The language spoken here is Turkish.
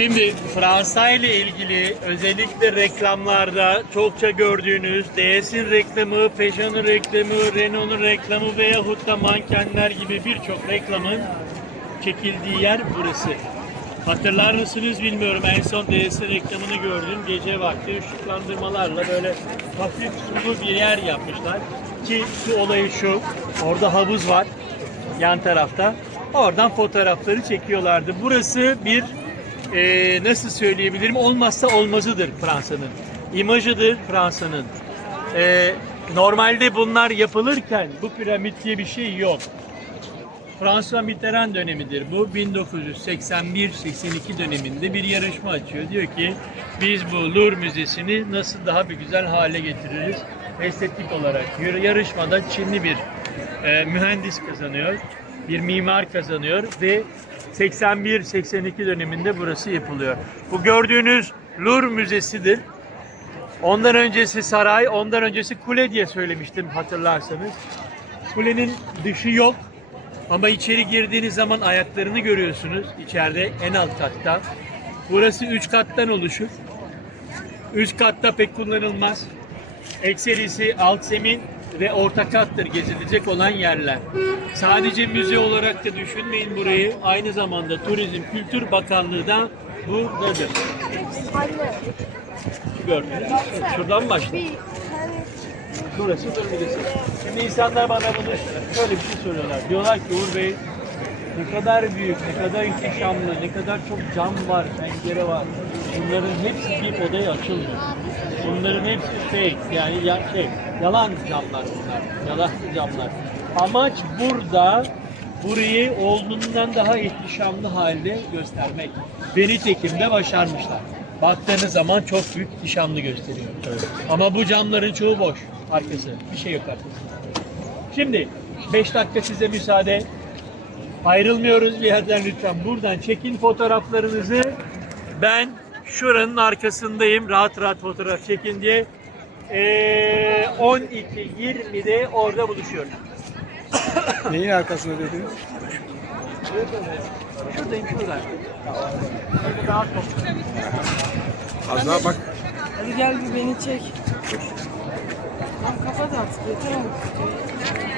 Şimdi Fransa ile ilgili özellikle reklamlarda çokça gördüğünüz DS'in reklamı, Peugeot'un reklamı, Renault'un reklamı veyahut da mankenler gibi birçok reklamın çekildiği yer burası. Hatırlar mısınız bilmiyorum. En son DS reklamını gördüm. Gece vakti ışıklandırmalarla böyle hafif sulu bir yer yapmışlar. Ki şu olayı şu. Orada havuz var yan tarafta. Oradan fotoğrafları çekiyorlardı. Burası bir e, nasıl söyleyebilirim olmazsa olmazıdır Fransa'nın. İmajıdır Fransa'nın. E, normalde bunlar yapılırken bu piramit diye bir şey yok. François Mitterrand dönemidir bu. 1981-82 döneminde bir yarışma açıyor. Diyor ki biz bu Louvre Müzesi'ni nasıl daha bir güzel hale getiririz estetik olarak. Yar- Yarışmada Çinli bir e, mühendis kazanıyor. Bir mimar kazanıyor ve 81-82 döneminde burası yapılıyor. Bu gördüğünüz Louvre Müzesi'dir. Ondan öncesi saray, ondan öncesi kule diye söylemiştim hatırlarsanız. Kulenin dışı yok ama içeri girdiğiniz zaman ayaklarını görüyorsunuz içeride en alt katta. Burası 3 kattan oluşur. Üst katta pek kullanılmaz. Ekserisi alt zemin ve orta kattır gezilecek olan yerler. Sadece müze olarak da düşünmeyin burayı. Aynı zamanda Turizm Kültür Bakanlığı da buradadır. Gördünüz mü? Şuradan başla. Bir Burası bölgesi. Şimdi insanlar bana bunu şöyle bir şey soruyorlar. Diyorlar ki Uğur Bey ne kadar büyük, ne kadar ihtişamlı, ne kadar çok cam var, pencere var. Bunların hepsi bir odaya açılmıyor. Bunların hepsi fake yani ya, şey, yalan camlar bunlar. Yalan camlar. Amaç burada burayı olduğundan daha ihtişamlı halde göstermek. Ve nitekim de başarmışlar. Baktığınız zaman çok büyük ihtişamlı gösteriyor. Ama bu camların çoğu boş. Arkası. Bir şey yok arkasında. Şimdi 5 dakika size müsaade. Ayrılmıyoruz bir yerden lütfen. Buradan çekin fotoğraflarınızı. Ben şuranın arkasındayım. Rahat rahat fotoğraf çekin diye. Ee, 12.20'de orada buluşuyoruz. Neyin arkasında dediniz? Şuradayım şurada. Az daha bak. Hadi gel bir beni çek. Tamam kapat artık yeter ama.